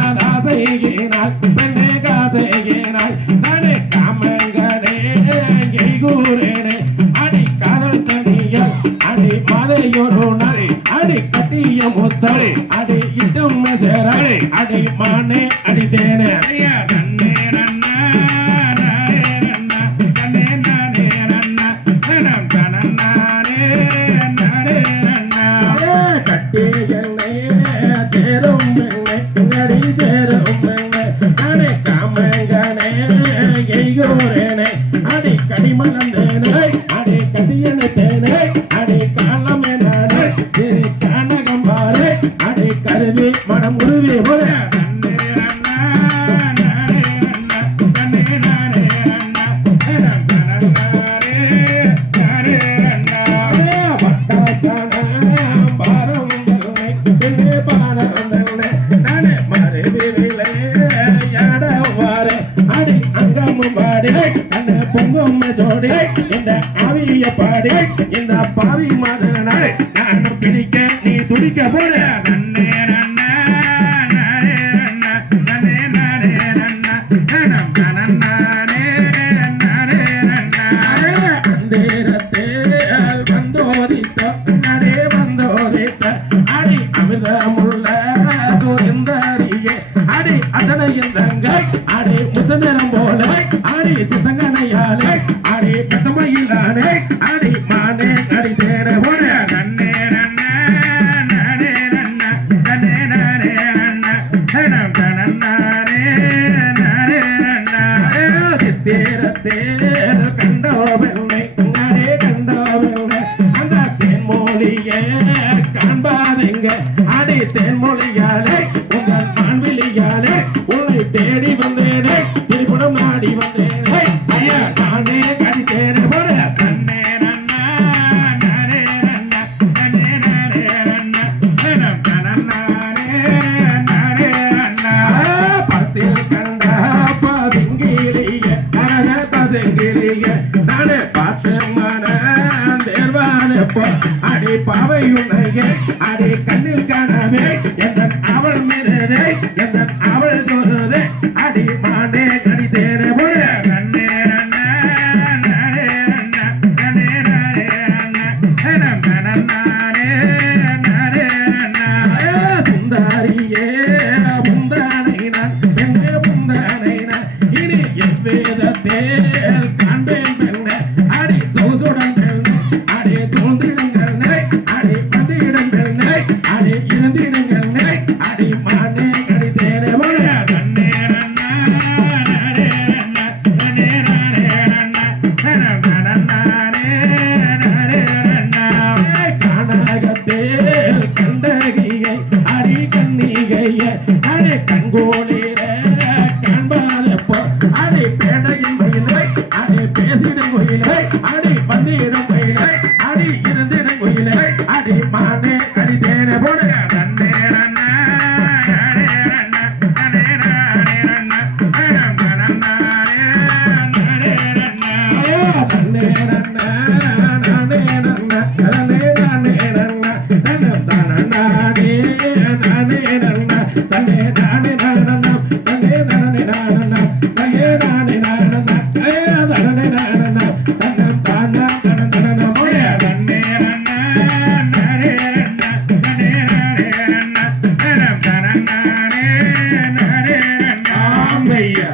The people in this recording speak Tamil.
கண்ணையூனாதையினால் பெண்ணே காதையினால் தானே காமங்களே எய்கூரேனே அடி காதல் தனியல் அடி மாதையொரு நாள் அடி கட்டிய முத்தல் அடி இட்டும் சேரல் அடி மானே அடி தேனே நன்னே நன்னா நானே நன்னா நன்னே நானே நன்னா நனம் தனன்னானே நானே நன்னா கட்டி என்னை தேரும் பெண்ணை நடி சேரும் பெண்ணை நானே காமங்கனே எய்கோரேனே அடி கடிமலந்தேனே அடி கட்டியன தேனே அடி காலமே நானே திரு கானகம்பாரே அடி கருவி மனம் உருவி போல நன்னே நன்னா நானே நன்னா நன்னே நானே நன்னா நனம் தனன்னானே நானே நன்னா பட்டாச்சான பாரம் தருணை பெண்ணே பாரம் தருணை நானே மறுவிலே யாடவாரே அடி அங்கமும் பாடி அந்த பொங்கும் ஜோடி இந்த ஆவிய பாடி இந்த பாவி மதனை நானும் பிடிக்க நீ துடிக்க போற நன்னே நன்னா நானே நன்னா நன்னே நானே நன்னா நனம் தனன்னானே நானே நன்னா அந்தேரத்தே வந்தோதித்த நடே வந்தோதித்த அடி அமிர்தமுள்ள தோந்தறியே அடி அதனை எந்தங்க அடி முத்தநிறம் போல அடி சித்தங்கனையாலே அடி பெத்தமையிலானே அடி மானே அடி தேட போட நன்னே நன்னா நானே நன்னா நன்னே நானே நன்னா நனம் தனன்னானே நானே நன்னா சித்திரத்தே கண்டோ வெள்ளை நானே கண்டோ வெள்ளை அந்த தேன்மொழியே காண்பாதெங்க அடி தேன்மொழியாலே உங்கள் மான்விழியாலே உன்னை தேடி வந்தேனே திருக்குணம் நாடி வந்தேனே ஐயா நானே கடி தேட போற நன்னே நன்னா நானே நன்னா நன்னே நானே நன்னா நனம் தனன்னானே நானே நன்னா பத்தில் கண்ட பதுங்கிலிய நானே பதுங்கிலிய நானே பார்த்த மன தேர்வானப்போ அடி பாவை உன்னையே அடி கண்ணில் காணவே எந்த அவள் மீறதே எந்த அவள் சொல்றதே அடி மானே கடி தேட போல நன்னே நன்னா நானே நன்னா நன்னே நானே நன்னா நனம் தனன்னானே நானே நன்னா சுந்தாரியே முந்தானை நான் எங்கே முந்தானை நான் இனி எவ்வேதத்தே காண்பேன் பெண்ணே அடி சொகுசுடன் பெண்ணே அடி தோன்றிடுங்கள் அடி வந்திடம் பெண்ணே அடி இருந்திடுங்கள் அடி மானே கடி தேட போல நன்னே நன்னா நானே நன்னா நன்னே நானே நன்னா நனம் தனன்னானே நானே நன்னா கானகத்தே கண்டகியை அடி கண்ணிகையை அடி கண்கோளிர காண்பாதப்போ அடி பேடையின் மயிலை அடி பேசிடும் கோயிலை அடி வந்திடும் மயிலை அடி இருந்திடும் கோயிலை அடி மானே அடி தேட போட நன்னே நன்னா நானே நன்னா நன்னே நானே நன்னா நனம் தனன்னானே நானே நன்னா நன்னே நன்னா நானே நன்னா நன்னே நானே நன்னா நனம் தனன்னானே நானே நன்னா நன்னே நானே நன்னா நன்னே நானே நன்னா நன்னே நானே நன்னா நன்னே நானே நன்னா நனம் தானா நனம் தனன போட நன்னே நன்னா நானே நன்னா நன்னே நானே நன்னா நனம் தனன்னானே நானே நன்னா ஆமையா